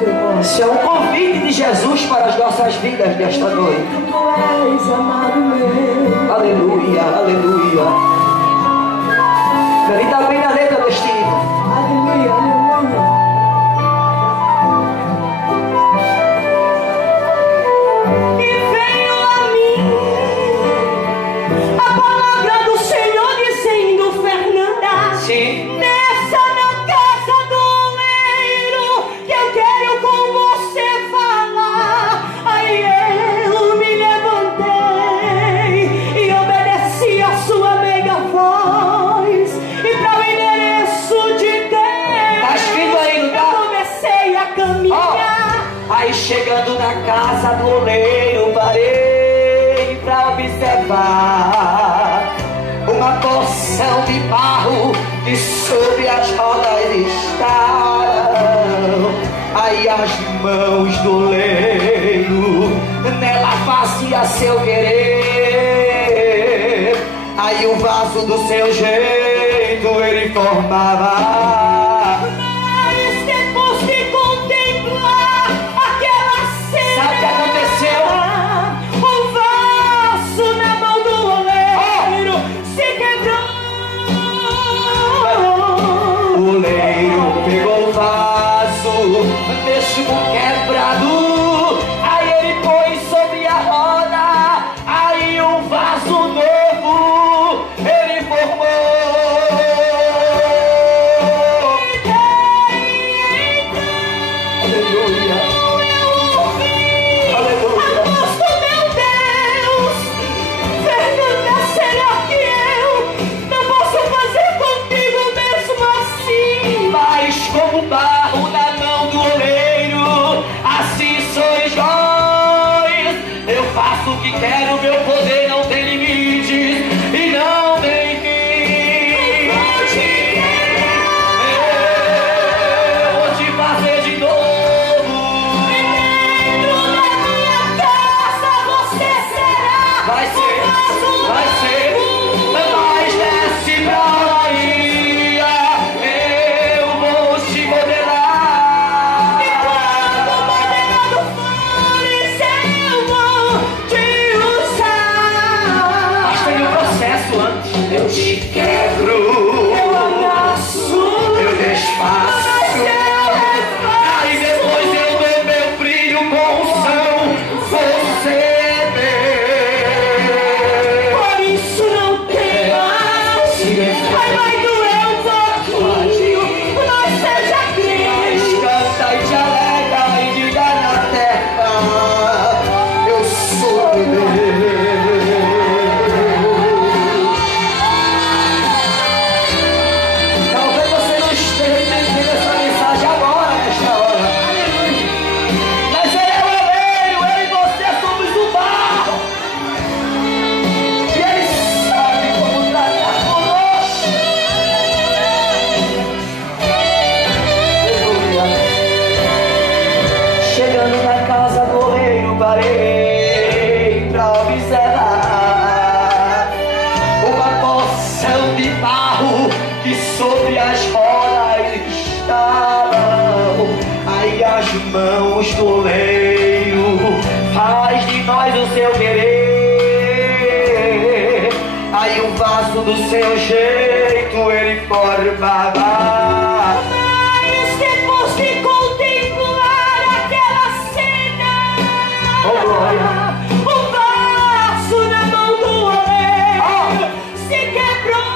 teu nome. Esse é um convite de Jesus para as nossas vidas nesta noite. Tu és amado meu. Aleluia, aleluia. Canta bem na letra deste hino. Aleluia, aleluia. Desça na casa do leiro, que eu quero com você falar. Aí eu me levantei e obedeci a sua meiga voz. E para o endereço de Deus, tá escrito aí, não tá? comecei a caminhar. Aí chegando na casa do oleiro, parei para observar uma porção de barro que sobre as rodas estavam. Aí as mãos do oleiro nela fazia seu querer. Aí o vaso do seu jeito ele formava. Mas depois de contemplar aquela cena, Sabe o que aconteceu? o vaso na mão do oleiro se quebrou. O oleiro pegou o vaso, mesmo quebrado, aí ele pôs sobre a roda, aí um vaso novo ele formou. Aleluia. Aleluia. Aposto, meu Deus, Fernanda, será que eu não posso fazer contigo mesmo assim? Mas como barro na mão do oleiro, assim sois vós. Eu faço o que quero, meu poder não tem limites e não tem fim. Eu vou te fazer de novo. Dentro da minha casa você será. Vai ser, vai ser, mas desce pra Bahia, eu vou te modelar. E quando o modelado flores eu vou te usar. Mas tem um processo antes. Eu te quebro, Eu abraço, eu desfaço. Aí depois eu dou meu brilho com unção, você vê. por isso não temas. Ai, vai doer um pouquinho, mas seja crente. Canta e te alegra e diga na terra, eu sou de Deus. Talvez você não esteja entendendo essa mensagem agora, nesta hora. Mas ele é o oleiro, eu e você somos do barro. E ele sabe como tratar conosco. Aleluia. Chegando na casa do oleiro, parei pra observar uma porção de barro que sobre as rodas estavam. Aí as mãos do oleiro faz de nós o seu querer. Aí o vaso do seu jeito ele formava. Mas depois de contemplar aquela cena, Oh, glória. o vaso na mão do oleiro se quebrou.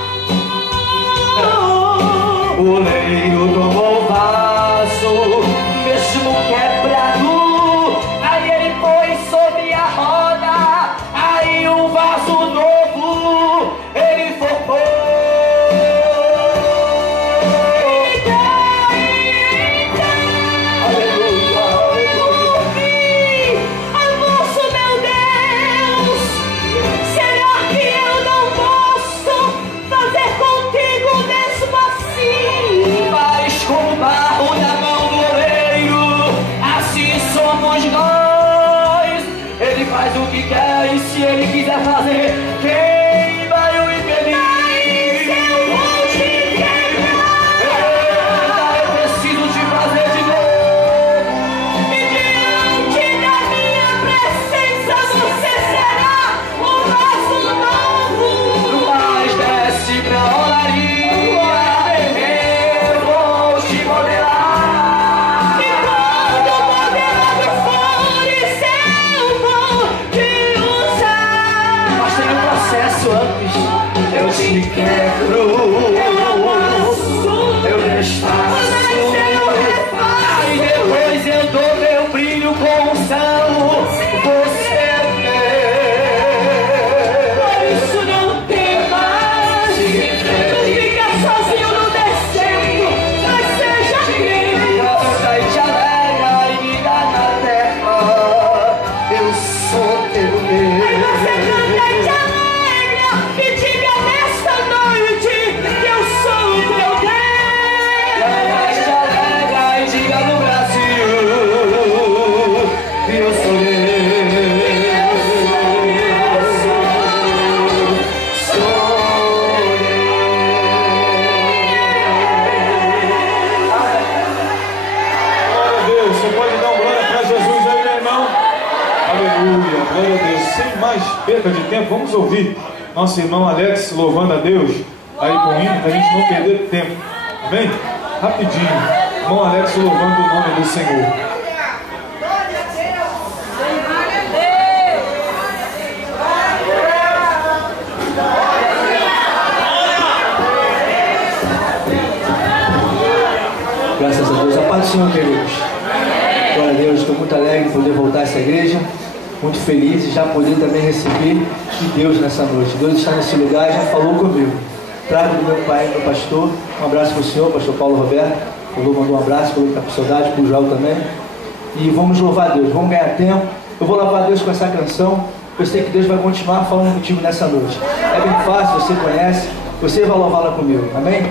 O oleiro tomou o vaso, mesmo quebrado, aí ele pôs sobre a roda, aí um vaso novo ele formou. Aleluia, aleluia. Avanço, meu Deus, será que eu não posso fazer contigo mesmo assim? Mas com barro na mão do oleiro, assim somos nós. Ele faz o que quer e se ele quiser fazer, quem vai o impedir? Mas eu vou te quebrar. Eita, eu preciso te fazer de novo. sem mais perca de tempo, vamos ouvir nosso irmão Alex louvando a Deus aí com o hino, para a gente não perder tempo. Amém? Rapidinho. Irmão Alex louvando o nome do Senhor. Graças a Deus. A paz do Senhor, queridos. Glória a Deus. Estou muito alegre de poder voltar a essa igreja. Muito feliz e já poder também receber de Deus nessa noite. Deus está nesse lugar e já falou comigo. Trago do meu pai, meu pastor. Um abraço para o senhor, pastor Paulo Roberto. O Lu mandou um abraço, falou que está com saudade, para o Joel também. E vamos louvar a Deus, vamos ganhar tempo. Eu vou louvar a Deus com essa canção. Eu sei que Deus vai continuar falando contigo nessa noite. É bem fácil, você conhece. Você vai louvá-la comigo, amém?